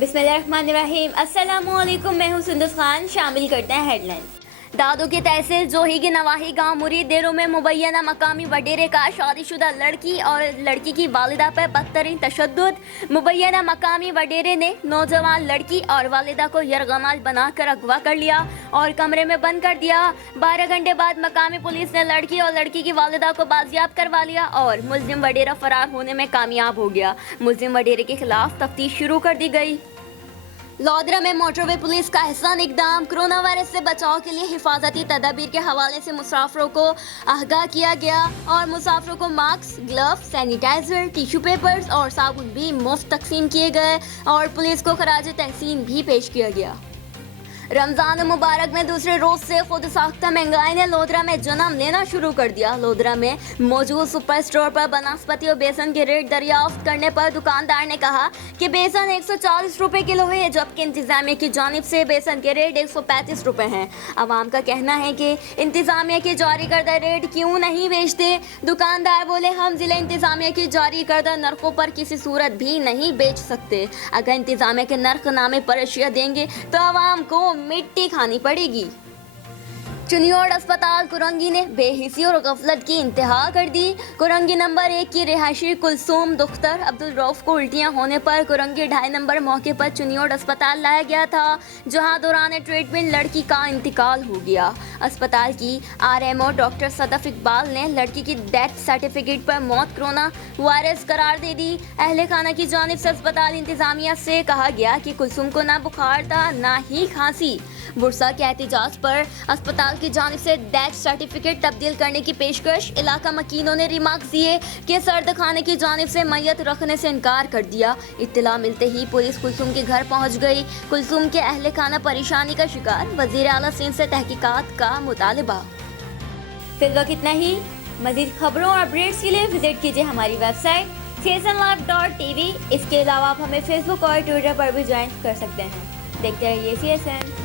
बिस्मिल्लाहिर्रहमानिर्रहीम। अस्सलामुअलैकुम, मैं हूँ सुंदस खान। शामिल करते हैं हेडलाइंस। दादू की तहसील जोही के नवाही गांव मुरीद देरों में मुबैना मकामी वडेरे का शादीशुदा लड़की और लड़की की वालिदा पर बदतरीन तशद्दुद। मुबैना मकामी वडेरे ने नौजवान लड़की और वालिदा को यरगमाल बनाकर अगवा कर लिया और कमरे में बंद कर दिया। 12 घंटे बाद मकामी पुलिस ने लड़की और लड़की की वालिदा को बाजियाब करवा लिया और मुल्जिम वडेरा फरार होने में कामयाब हो गया। मुल्जिम वडेरे के खिलाफ तफ्तीश शुरू कर दी गई। लोधरा में मोटरवे पुलिस का एहसान इकदाम। कोरोना वायरस से बचाव के लिए हिफाजती तदाबीर के हवाले से मुसाफिरों को आगाह किया गया और मुसाफिरों को mask, glove, sanitiser, tissue papers और साबुन भी मुफ्त तकसीम किए गए और पुलिस को खराज तहसीन भी पेश किया गया। रमजान मुबारक में दूसरे रोज से खुद साख्ता महंगाई ने लोधरा में जन्म लेना शुरू कर दिया। लोधरा में मौजूद सुपर स्टोर पर बनस्पति और बेसन के रेट दरियाफ्त करने पर दुकानदार ने कहा कि बेसन 140 रुपए किलो है, जबकि इंतजामिया की जानिब से बेसन के रेट 135 रुपए हैं। आवाम का कहना है कि इंतजामिया के जारी करदा रेट क्यों नहीं बेचते। दुकानदार बोले, हम जिला इंतजामिया की जारी करदा नरखों पर किसी सूरत भी नहीं बेच सकते। अगर इंतजामिया के नर्ख नामे पर अशिया देंगे तो आवाम को मिट्टी खानी पड़ेगी। चुनियोड़ अस्पताल कुरंगी ने बेहिसी और गफलत की इंतहा कर दी। कुरंगी नंबर 1 की रिहायशी कुलसूम दुख्तर अब्दुल रऊफ को उल्टियां होने पर कुरंगी 2.5 नंबर मौके पर चुनियोड़ अस्पताल लाया गया था, जहां दौरान ट्रीटमेंट लड़की का इंतकाल हो गया। अस्पताल की RMO डॉक्टर सदफ इकबाल ने लड़की की डेथ सर्टिफिकेट पर मौत कोरोना वायरस करार दे दी। अहले खाना की जानिब से अस्पताल इंतजामिया से कहा गया कि कुलसूम को ना बुखार था ना ही खांसी। बुरसा के एहतजाज पर अस्पताल की जानिब से डेथ सर्टिफिकेट तब्दील करने की पेशकश। इलाका मकीनों ने रिमार्क दिए कि सर्द खाने की जानिब से मैयत रखने से इनकार कर दिया। इत्तला मिलते ही पुलिस कुलसूम के घर पहुंच गई। कुलसूम के अहले खाना परेशानी का शिकार। वजीर आला सिंध से तहकीकात का मुतालबा। फिर वक्त इतना ही। मजीद खबरों और अपडेट्स के लिए विजिट कीजिए हमारी वेबसाइट csnlive.tv। इसके अलावा आप हमें फेसबुक और ट्विटर पर भी ज्वाइन कर सकते हैं। देखते रहिए CSN।